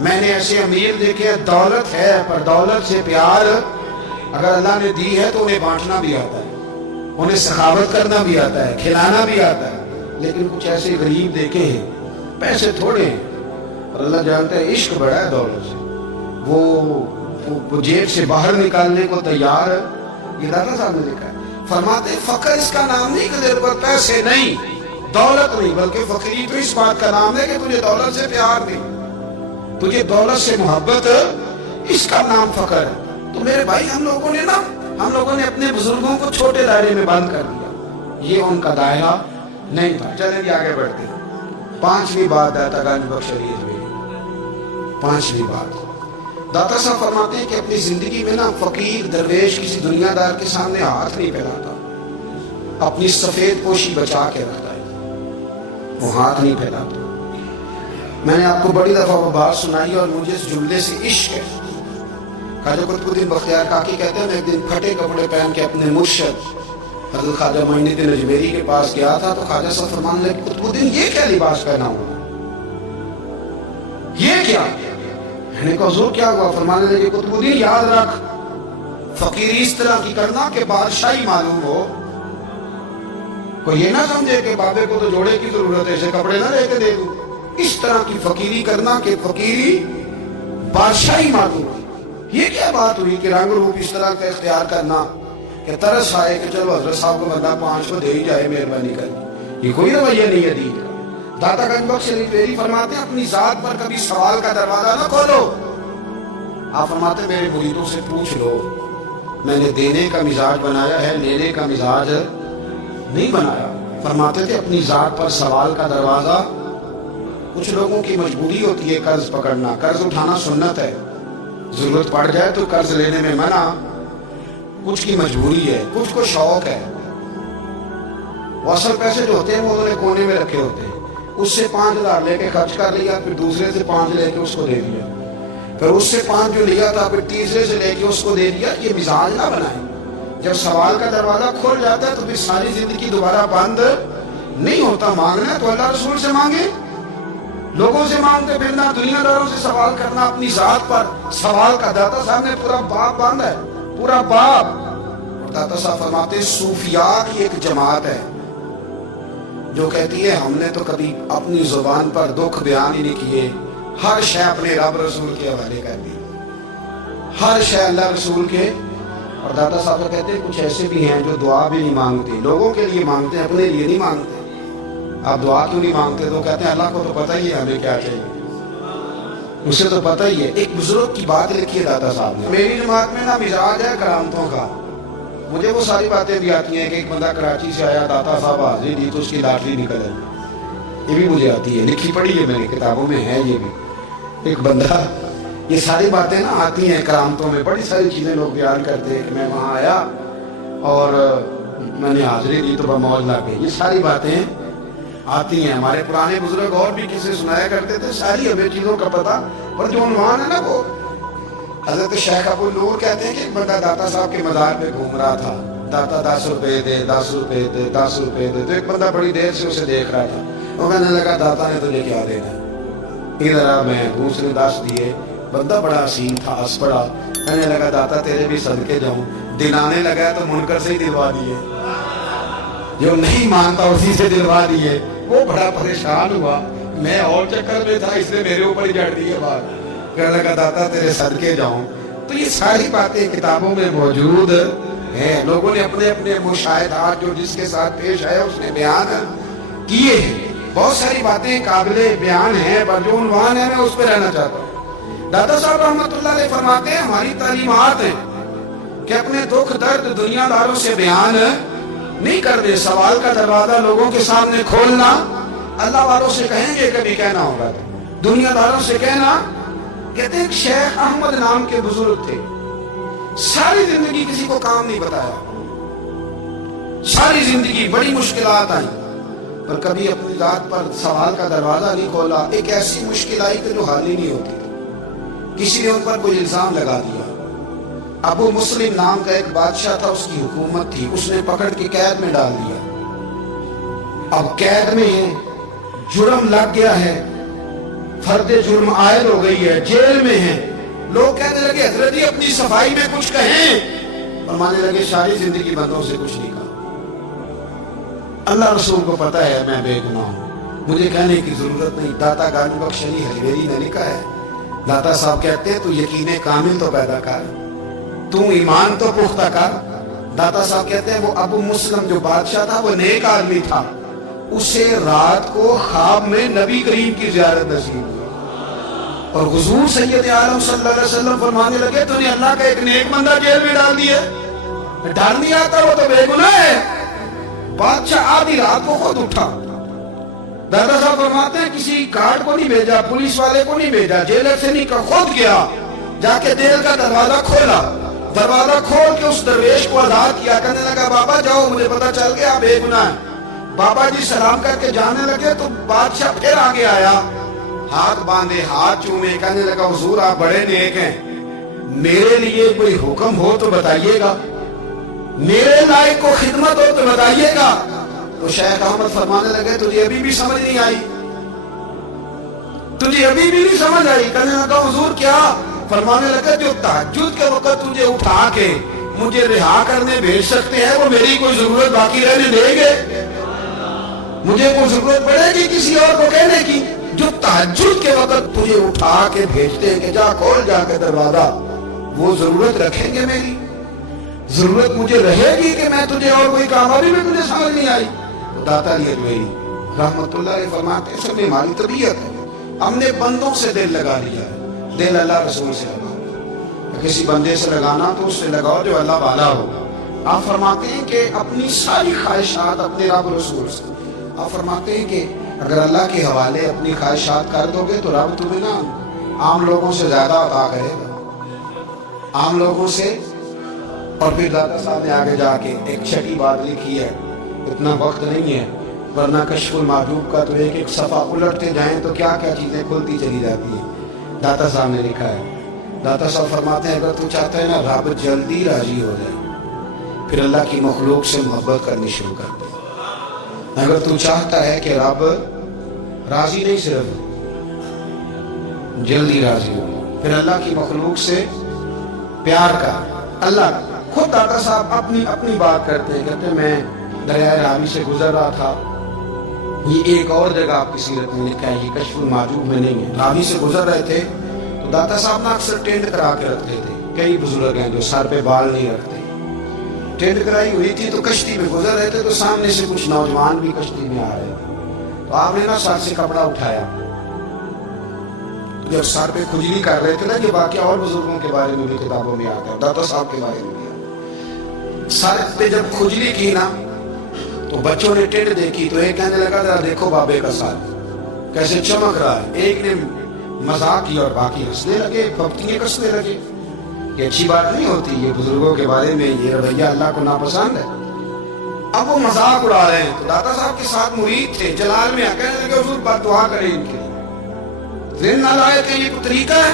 میں نے ایسے امیر دیکھے دولت ہے پر دولت سے پیار اگر اللہ نے دی ہے تو انہیں بانٹنا بھی آتا ہے, انہیں سخاوت کرنا بھی آتا ہے, کھلانا بھی آتا ہے. لیکن کچھ ایسے غریب دیکھے ہیں پیسے تھوڑے ہیں اور اللہ جانتا ہے عشق بڑا ہے دولت سے, وہ جیب سے باہر نکالنے کو تیار ہے. یہ داتا صاحب نے لکھا ہے, فرماتے فقر اس کا نام نہیں کہ تیرے پر پیسے نہیں, دولت نہیں, بلکہ فقیری تو اس بات کا نام ہے کہ تجھے دولت سے پیار نہیں, تجھے دولت سے محبت, اس کا نام فقر ہے. تو میرے بھائی ہم لوگوں نے اپنے بزرگوں کو چھوٹے دائرے میں بند کر دیا, یہ ان کا دائرہ نہیں تھا. چلیں جی آگے بڑھتے ہیں. 5ویں بات داتا گنج بخش شریف میں, 5ویں بات داتا صاحب فرماتے ہیں کہ اپنی زندگی میں نا فقیر درویش کسی دنیا دار کے سامنے ہاتھ نہیں پھیلاتا, اپنی سفید پوشی بچا کے رکھتا ہے, وہ ہاتھ نہیں پھیلاتا. میں نے آپ کو بڑی دفعہ وہ بات سنائی اور مجھے اس جملے سے عشق ہے. خواجہ قطب الدین بختیار کاکی کہتے ہیں میں ایک دن پھٹے کپڑے پہن کے اپنے مرشد حضرت خواجہ معین الدین اجمیری کے پاس گیا تھا, تو خواجہ صاحب فرمانے لگے قطب الدین یہ کیا لباس پہنا ہوا, یہ کیا؟ میں نے کہا حضور کیا ہوا؟ فرمانے لگے قطب الدین یاد رکھ فقیری اس طرح کی کرنا کہ بادشاہی معلوم ہو, کوئی یہ نہ سمجھے کہ بابے کو تو جوڑے کی ضرورت ہے اسے کپڑے نہ لے کے دے دوں. اس طرح کی فقیری کرنا کہ فقیری بادشاہی معلوم ہو. یہ کیا بات ہوئی کہ رنگ روپ اس طرح کا اختیار کرنا کہ ترس آئے کہ چلو حضرت صاحب کو بندہ 5 کو دے ہی جائے مہربانی کر, یہ کوئی رویہ نہیں ہے دین کا. داتا گنج بخش شریف فرماتے ہیں اپنی ذات پر کبھی سوال کا دروازہ نہ کھولو. آپ فرماتے ہیں میرے مریدوں سے پوچھ لو, میں نے دینے کا مزاج بنایا ہے, لینے کا مزاج نہیں بنایا. فرماتے تھے اپنی ذات پر سوال کا دروازہ, کچھ لوگوں کی مجبوری ہوتی ہے قرض پکڑنا, قرض اٹھانا سنت ہے, ضرورت پڑ جائے تو قرض لینے میں منع, کچھ کی مجبوری ہے, کچھ کو شوق ہے. وہ اصل پیسے جو ہوتے ہیں وہ انہوں نے کونے میں رکھے ہوتے ہیں, اس سے 5,000 لے کے خرچ کر لیا, پھر دوسرے سے 5 لے کے اس کو دے دیا, پھر اس سے 5 جو لیا تھا پھر تیسرے سے لے کے اس کو دے دیا. یہ مزاج نہ بنائیں. جب سوال کا دروازہ کھل جاتا ہے تو پھر ساری زندگی دوبارہ بند نہیں ہوتا. مانگنا ہے تو اللہ رسول سے مانگے, لوگوں سے مانگتے پھرنا, دنیا داروں سے سوال کرنا, اپنی ذات پر سوال کا. داتا صاحب نے پورا باب باندھا ہے, پورا باب. داتا صاحب فرماتے صوفیاء کی ایک جماعت ہے جو کہتی ہے ہم نے تو کبھی اپنی زبان پر دکھ بیان ہی نہیں کیے, ہر شے اپنے رب رسول کے حوالے کر دی, ہر شے اللہ رسول کے. اور داتا صاحب کہتے ہیں کچھ ایسے بھی ہیں جو دعا بھی نہیں مانگتے, لوگوں کے لیے مانگتے ہیں, اپنے لیے نہیں مانگتے. آپ دعا کیوں نہیں مانگتے؟ تو کہتے ہیں اللہ کو تو پتہ ہی ہے ہمیں کیا چاہیے, اسے تو پتہ ہی ہے. ایک بزرگ کی بات لکھی ہے داتا صاحب نے, میری جماعت میں نا مزاج ہے کرامتوں کا. مجھے وہ ساری باتیں بھی آتی ہیں کہ ایک بندہ کراچی سے آیا, داتا صاحب حاضری دی تو اس کی لاٹری نکل آئی, یہ بھی مجھے آتی ہے, لکھی پڑھی ہے میں نے, کتابوں میں ہے یہ بھی. ایک بندہ, یہ ساری باتیں نا آتی ہیں کرامتوں میں, بڑی ساری چیزیں لوگ بیان کرتے ہیں کہ میں وہاں آیا اور میں نے حاضری دی تو موج لگ گئی. یہ ساری باتیں آتی ہیں. ہمارے پرانے بزرگ اور بھی کسی سنایا کرتے تھے, ساری ہمیں چیزوں کا پتہ. پر جو عنوان ہے نا وہ حضرت شیخ ابو نور کہتے ہیں کہ ایک بندہ داتا صاحب کے مزار پہ گھوم رہا تھا, داتا 10 روپے دے, 10 روپے دے, 10 روپے دے. تو ایک بندہ بڑی دیر سے اسے دیکھ رہا تھا, وہ کہنے لگا داتا نے تجھے کیا دینا, ادھر آ. میں دوسرے 10 دیے. بندہ بڑا حسین تھا, ہنس پڑا, کہنے لگا داتا تیرے بھی صدقے جاؤں. دلانے لگا تو منکر سے ہی دلوا دیے, جو نہیں مانتا اسی سے دلوا دیے. وہ بڑا پریشان ہوا, میں اور چکر میں تھا, اس نے میرے اوپر ہی جڑ دی ہے بات. کہنے لگا داتا تیرے صدقے جاؤں. تو یہ ساری باتیں کتابوں میں موجود ہیں, لوگوں نے اپنے اپنے مشاہدات جو جس کے ساتھ پیش آیا اس نے بیان کیے ہیں. بہت ساری باتیں قابل بیان ہیں, پر جو عنوان ہے میں اس پہ رہنا چاہتا ہوں. داتا صاحب رحمۃ اللہ علیہ فرماتے ہیں ہماری تعلیمات ہیں کہ اپنے دکھ درد دنیا داروں سے بیان نہیں کر دے. سوال کا دروازہ لوگوں کے سامنے کھولنا, اللہ والوں سے کہیں گے کبھی کہنا ہوگا, دنیا داروں سے کہنا. کہتے ہیں شیخ احمد نام کے بزرگ تھے, ساری زندگی کسی کو کام نہیں بتایا, ساری زندگی بڑی مشکلات آئیں, پر کبھی اپنی ذات پر سوال کا دروازہ نہیں کھولا. ایک ایسی مشکل آئی کہ جو حل ہی نہیں ہوتی, کسی نے ان پر کوئی الزام لگا دیا. ابو مسلم نام کا ایک بادشاہ تھا, اس کی حکومت تھی, اس نے پکڑ کے قید میں ڈال دیا. اب قید میں جرم لگ گیا ہے, فرد جرم عائد ہو گئی ہے, جیل میں ہیں. لوگ کہنے لگے حضرت جی اپنی صفائی میں کچھ کہیں. فرمانے لگے ساری زندگی بندوں سے کچھ نہیں کہا. اللہ رسول کو پتا ہے میں بے گناہ ہوں, مجھے کہنے کی ضرورت نہیں. داتا گانج بخش علی حجویری نے لکھا ہے, داتا صاحب کہتے ہیں تو یقین کامل تو پیدا کر, تو ایمان تو پختہ کر. داتا صاحب کہتے ہیں وہ ابو مسلم جو بادشاہ تھا وہ نیک آدمی تھا, اسے رات کو خواب میں نبی کریم کی زیارت نصیب ہوئی اور حضور سید عالم صلی اللہ علیہ وسلم فرمانے لگے تو نے اللہ کا ایک نیک بندہ جیل میں ڈال دیا. ڈال نہیں آتا, وہ تو بے گناہ ہے. بادشاہ آدھی رات کو خود اٹھا. دادا صاحب فرماتے ہیں کسی گارڈ کو نہیں بھیجا, پولیس والے کو نہیں بھیجا, جیلر سے نہیں کہا, خود گیا. جا کے جیل کا دروازہ کھولا, دروازہ کھول کے اس درویش کو آزاد کیا. کہنے لگا بابا جاؤ, مجھے پتا چل گیا بے گناہ ہے. بابا جی سلام کر کے جانے لگے تو بادشاہ پھر آگے آیا, ہاتھ باندھے, ہاتھ چومے. کہنے لگا حضور آپ بڑے نیک ہیں, میرے لیے کوئی حکم ہو تو بتائیے گا, میرے لائق کو خدمت ہو تو بتائیے گا. تو شیخ احمد فرمانے لگے تجھے ابھی بھی سمجھ نہیں آئی, تجھے ابھی بھی نہیں سمجھ آئی. کہنے لگا حضور کیا؟ فرمانے لگے جو تہجد کے وقت تجھے اٹھا کے مجھے رہا کرنے بھیج سکتے ہیں وہ میری کوئی ضرورت باقی رہنے دیں گے؟ مجھے کوئی ضرورت پڑے گی کسی اور کو کہنے کی؟ جو تہجد کے وقت تجھے اٹھا کے بھیجتے ہیں کہ جا کھول جا کے دروازہ, وہ ضرورت رکھیں گے میری؟ ضرورت مجھے رہے گی کہ میں تجھے اور کوئی کام؟ ابھی بھی تجھے سمجھ نہیں آئی. داتا علی حجویری رحمت اللہ علیہ فرماتے ہیں سب ہماری طبیعت ہے, ہم نے بندوں سے دل لگا لیا ہے. دل اللہ رسول سے لگاؤ, کسی بندے سے لگانا تو اس سے لگاؤ جو اللہ والا ہو. آپ فرماتے ہیں کہ اپنی ساری خواہشات اپنے رب رسول سے, آپ فرماتے ہیں کہ اگر اللہ کے حوالے اپنی خواہشات کر دو گے تو رب تمہیں نا عام لوگوں سے زیادہ عطا کرے گا, عام لوگوں سے. اور پھر داتا صاحب نے آگے جا کے ایک چھٹی بات لکھی ہے, اتنا وقت نہیں ہے ورنہ کشف المحجوب کا تو ایک ایک صفحہ الٹتے جائیں تو کیا کیا چیزیں کھلتی چلی جاتی ہیں. داتا صاحب نے لکھا ہے, داتا صاحب فرماتے ہیں اگر تو چاہتا ہے نا رب جلدی راضی ہو جائے پھر اللہ کی مخلوق سے محبت کرنی شروع کر دے. اگر تو چاہتا ہے کہ رب راضی نہیں صرف جلدی راضی ہو پھر اللہ کی مخلوق سے پیار کر. اللہ خود داتا صاحب اپنی بات کرتے ہیں, کہتے ہیں میں دریائے راوی سے گزر رہا تھا, یہ ایک اور جگہ آپ کی سیرت میں لکھا ہے, یہ کشف المحجوب میں نہیں ہے. راوی سے گزر رہے تھے تو داتا صاحب نے اکثر ٹینٹ کرا کے رکھتے تھے. کئی بزرگ ہیں جو سر پہ بال نہیں رکھتے, ٹینٹ کرائی ہوئی تھی تو کشتی میں گزر رہے تھے تو سامنے سے کچھ نوجوان بھی کشتی میں آ رہے تھے. تو آپ نے نا سر سے کپڑا اٹھایا, جب سر پہ کھجلی کر رہے تھے نا, یہ واقعہ اور بزرگوں کے بارے میں بھی کتابوں میں آتا ہے, داتا صاحب کے بارے میں بھی. سر پہ جب کھجلی کی نا تو بچوں نے ٹینٹ دیکھی تو ایک کہنے لگا ذرا دیکھو بابے کا سر کیسے چمک رہا ہے. ایک نے مذاق کیا اور باقی ہنسنے لگے, پھپتیاں کسنے لگے. یہ اچھی بات نہیں ہوتی, یہ بزرگوں کے بارے میں یہ رویہ اللہ کو ناپسند ہے. اب وہ مذاق اڑا رہے ہیں تو داتا صاحب کے ساتھ مرید تھے, جلال میں کہنے لگے حضور بد دعا کریں ان کے لیے, ذہن نہ لائے کہ یہ کوئی طریقہ ہے.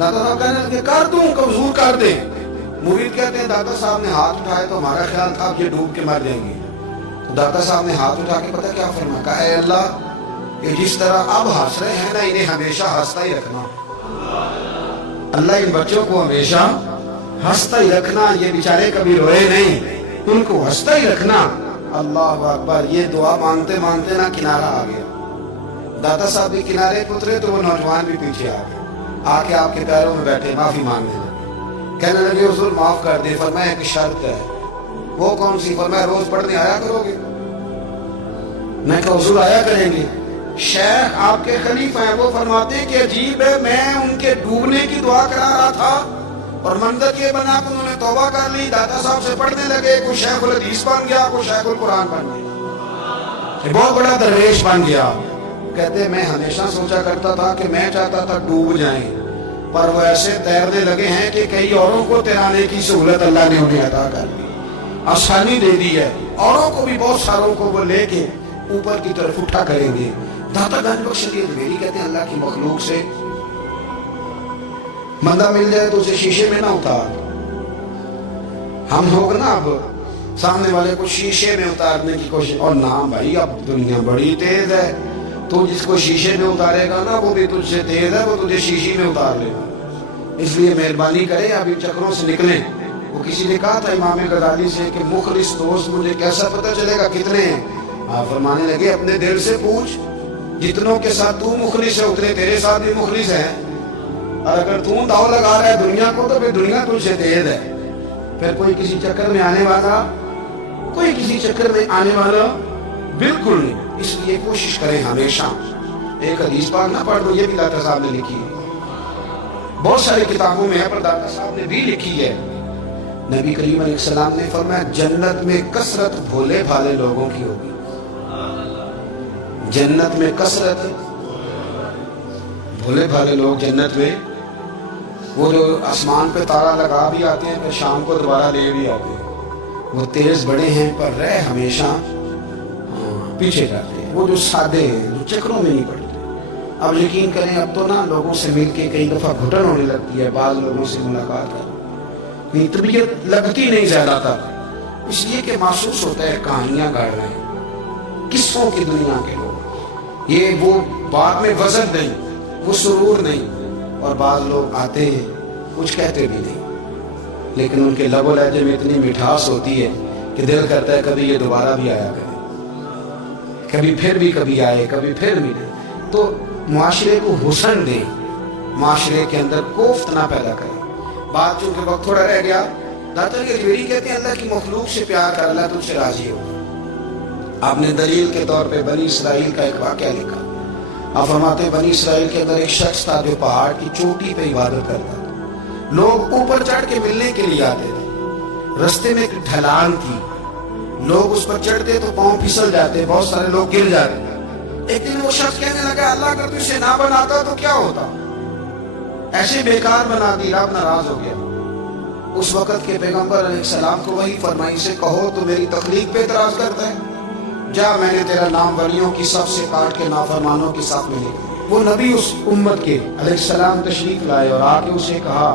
داتا صاحب کہنے لگے کر دوں کہ حضور کر دیں. مرید کہتے ہیں داتا صاحب نے ہاتھ اٹھائے تو ہمارا خیال تھا کہ یہ ڈوب کے مر جائیں گے. تو داتا صاحب نے ہاتھ اٹھا کے پتہ کیا فرمایا, کہا اے اللہ یہ جس طرح اب ہنس رہے ہیں نا انہیں ہمیشہ ہنستا ہی رکھنا. اللہ ان بچوں کو ہمیشہ ہنستا ہی رکھنا, یہ بیچارے کبھی روئے نہیں, ان کو ہنستا ہی رکھنا. اللہ اکبر. یہ دعا مانگتے مانگتے نا کنارہ آ گیا. داتا صاحب بھی کنارے پہ اترے تو وہ نوجوان بھی پیچھے آ گئے, آ کے آپ کے پیروں میں بیٹھے معافی مانگنے لگے. کہنے لگے حضور معاف کر دے. فرمایا ایک شرط ہے. وہ کون سی؟ فرمایا روز پڑھنے آیا کرو گے. میں کہا حضور آیا کریں گے. شیخ آپ کے خلیفہ ہیں, وہ فرماتے ہیں کہ عجیب ہے میں ان کے ڈوبنے کی دعا کرا رہا تھا اور منظر یہ بنا کہ انہوں نے توبہ کر لی, داتا صاحب سے پڑھنے لگے, کوئی شیخ الحدیث بن گیا, کوئی شیخ القرآن بن گیا, بہت بڑا درویش بن گیا. کہتے میں ہمیشہ سوچا کرتا تھا کہ میں چاہتا تھا ڈوب جائیں, پر وہ ایسے تیرنے لگے ہیں کہ کئی اوروں کو تیرانے کی سہولت اللہ نے انہیں عطا کر دی, آسانی دے دی ہے. اوروں کو بھی بہت ساروں کو وہ لے کے اوپر کی طرف اٹھا کریں گے. داتا گنج بخش علی حجویری کہتے ہیں اللہ کی مخلوق سے بندہ مل جائے تو اسے شیشے میں نہ اتار. ہم لوگ نا اب سامنے والے کو شیشے میں اتارنے کی کوشش, اور نہ بھائی اب دنیا بڑی تیز ہے, تو جس کو شیشے میں اتارے گا نا وہ بھی تجھ سے تیز ہے، وہ تجھے شیشے میں اتار لے گا۔ اس لیے مہربانی کریں اب ان چکروں سے نکلیں۔ وہ کسی نے کہا تھا امام غزالی سے کہ مخلص دوست مجھے کیسا پتہ چلے گا کتنے ہیں؟ آپ فرمانے لگے اپنے دل سے پوچھ، جتنوں کے ساتھ تو مخلص ہے اتنے تیرے ساتھ بھی مخلص ہیں، اور اگر تو داؤ لگا رہا ہے دنیا کو تو پھر دنیا تجھ سے تیز ہے۔ پھر کوئی کسی چکر میں آنے والا بالکل نہیں۔ اس لیے کوشش کریں ہمیشہ، ایک حدیث پاک نہ پڑھ دو، یہ بھی داتا صاحب نے لکھی ہے، بہت ساری کتابوں میں ہے پر داتا صاحب نے بھی لکھی ہے۔ نبی کریم علیہ السلام نے فرمایا جنت میں کثرت بھولے بھالے لوگوں کی ہوگی، جنت میں کثرت بھولے بھالے لوگ جنت میں، وہ جو آسمان پہ تارا لگا بھی آتے ہیں پھر شام کو دوبارہ لے بھی آتے ہیں، وہ تیز بڑے ہیں پر رہ ہمیشہ پیچھے جاتے ہیں، وہ جو سادے ہیں جو چکروں میں نہیں پڑتے۔ اب یقین کریں اب تو نا لوگوں سے مل کے کئی دفعہ گھٹن ہونے لگتی ہے، بعض لوگوں سے ملاقات کر طبیعت لگتی نہیں زیادہ تر، اس لیے کہ محسوس ہوتا ہے کہانیاں گاڑ رہے ہیں، قصوں کی دنیا کے لوگ، یہ وہ بات میں وزن نہیں، وہ سرور نہیں، اور بعض لوگ آتے ہیں کچھ کہتے بھی نہیں، لیکن ان کے لب و لہجے میں اتنی مٹھاس ہوتی ہے کہ دل کرتا ہے کبھی یہ دوبارہ بھی آیا کرے، کبھی پھر بھی کبھی آئے کبھی پھر بھی نہیں۔ تو معاشرے کو حسن دیں، معاشرے کے اندر کوفت نہ پیدا کریں۔ بات چونکہ وقت تھوڑا رہ گیا، داتا گجویری کہتے ہیں اللہ کی مخلوق سے پیار کر، اللہ تجھ سے راضی ہو۔ آپ نے دلیل کے طور پہ بنی اسرائیل کا ایک واقعہ لکھا۔ آپ فرماتے ہیں بنی اسرائیل کے اندر ایک شخص تھا جو پہاڑ کی چوٹی پہ عبادت کرتا تھا، لوگ اوپر چڑھ کے ملنے کے لیے آتے تھے، رستے میں ایک ڈھلان تھی، لوگ اس پر چڑھتے تو پاؤں پھسل جاتے، بہت سارے لوگ گر جاتے۔ ایک دن وہ شخص کہنے لگا اللہ اگر تجھے نہ بناتا تو کیا ہوتا، ایسے بیکار بنا دی، رب ناراض ہو گیا۔ اس وقت کے پیغمبر علیہ السلام کو وہی فرمائی سے کہو تو میری تخلیق پہ اعتراض کرتا ہے، جا میں نے تیرا نام ولیوں کی صف سے کاٹ کے نافرمانوں کی صف میں لکھ۔ وہ نبی اس امت کے علیہ السلام تشریف لائے اور آ کے اسے کہا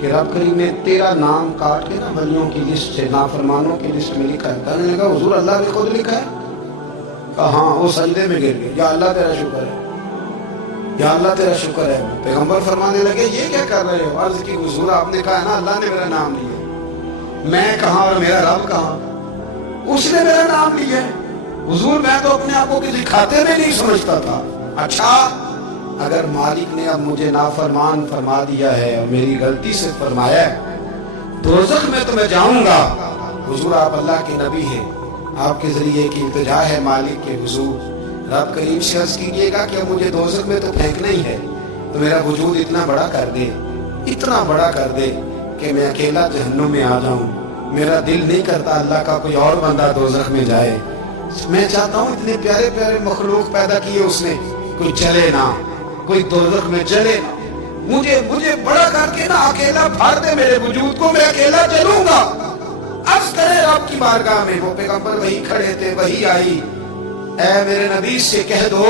کہ رب کریم نے تیرا نام کاٹ کے نا ولیوں کی لسٹ سے نافرمانوں کی لسٹ میں لکھا ہے۔ کہنے لگا حضور اللہ نے خود لکھا ہے؟ کہا ہاں۔ وہ سجدے میں گر گئے، یا اللہ تیرا شکر ہے، یا اللہ تیرا شکر ہے۔ پیغمبر فرمانے لگے یہ کیا کر رہے ہو؟ عرض کی حضور آپ نے کہا ہے نا اللہ نے میرا نام لیا، میں کہاں اور میرا رب کہاں؟ اس نے میرا نام لیا ہے حضور، میں تو اپنے آپ کو کسی کھاتے میں نہیں سمجھتا تھا۔ اچھا اگر مالک نے اب مجھے نافرمان فرما دیا ہے اور میری غلطی سے فرمایا ہے، دوزخ میں تو میں جاؤں گا۔ حضور آپ اللہ کے نبی ہیں، آپ کے ذریعے کی التجا ہے مالک کے حضور، رب کریم سے عرض کیجئے گا کہ اب مجھے دوزخ میں تو پھینکنا ہی ہے، تو میرا وجود اتنا بڑا کر دے، اتنا بڑا کر دے کہ میں اکیلا جہنم میں آ جاؤں۔ میرا دل نہیں کرتا اللہ کا کوئی اور بندہ دوزخ میں جائے، میں چاہتا ہوں اتنے پیارے پیارے مخلوق پیدا کیے اس نے، کوئی چلے نہ، کوئی دوزخ میں چلے نہ، مجھے بڑا کر کے نہ اکیلا بھر دے میرے وجود کو، میں اکیلا چلوں گا۔ عرض کرے رب کی بارگاہ میں، وہ پیغمبر وہی کھڑے تھے، وہی آئی، اے میرے نبی سے کہہ دو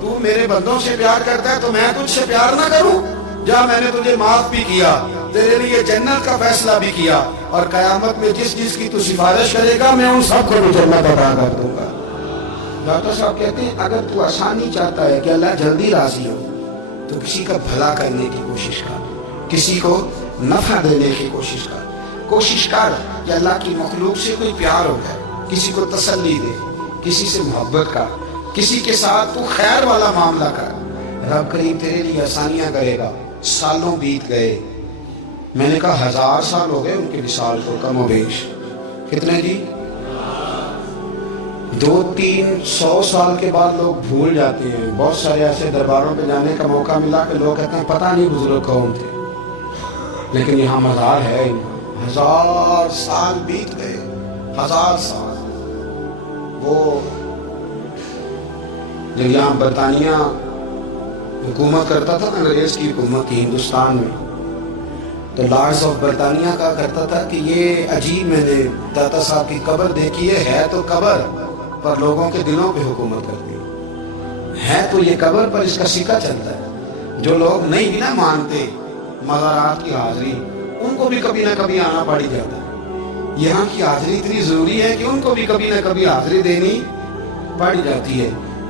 تو میرے بندوں سے پیار کرتا ہے تو میں تجھ سے پیار نہ کروں؟ جا میں نے تجھے معاف بھی کیا، تیرے لیے جنت کا فیصلہ بھی کیا، اور قیامت میں جس جس کی تو سفارش کرے گا میں ان سب کو بھی جنت عطا کر دوں گا۔ ڈاکٹر صاحب کہتے ہیں اگر تو آسانی چاہتا ہے کہ اللہ جلدی راضی ہو تو کسی کا بھلا کرنے کی کوشش کر، کسی کو نفع دینے کی کوشش کر کہ اللہ کی مخلوق سے کوئی پیار ہو جائے، کسی کو تسلی دے، کسی سے محبت کر، کسی کے ساتھ تو خیر والا معاملہ کر، رب کریم تیرے لیے آسانیاں کرے گا۔ سالوں بیت گئے، میں نے کہا 1000 سال ہو گئے ان کے وصال کو کم و بیش، کتنے جی؟ 200-300 سال کے بعد لوگ بھول جاتے ہیں۔ بہت سارے ایسے درباروں پہ جانے کا موقع ملا کہ لوگ کہتے ہیں پتہ نہیں بزرگ کون تھے، لیکن یہاں مزار ہے، 1000 سال بیت گئے، 1000 سال۔ وہ جب یہاں برطانیہ حکومت کرتا تھا نا، انگریز کی حکومت تھی ہندوستان میں، تو لارڈز آف برطانیہ کا کرتا تھا کہ یہ عجیب، میں نے داتا صاحب کی قبر دیکھی ہے تو قبر پر لوگوں کے دلوں پہ حکومت کرتی ہے تو یہ قبر پر اس کا سکہ چلتا ہے۔ جو لوگ نہیں بھی نہ مانتے مزارات کی حاضری، ان کو بھی کبھی نہ کبھی آنا پڑ جاتا ہے۔ یہاں کی حاضری اتنی ضروری ہے کہ ان کو بھی کبھی نہ کبھی حاضری دینی پڑ جاتی ہے۔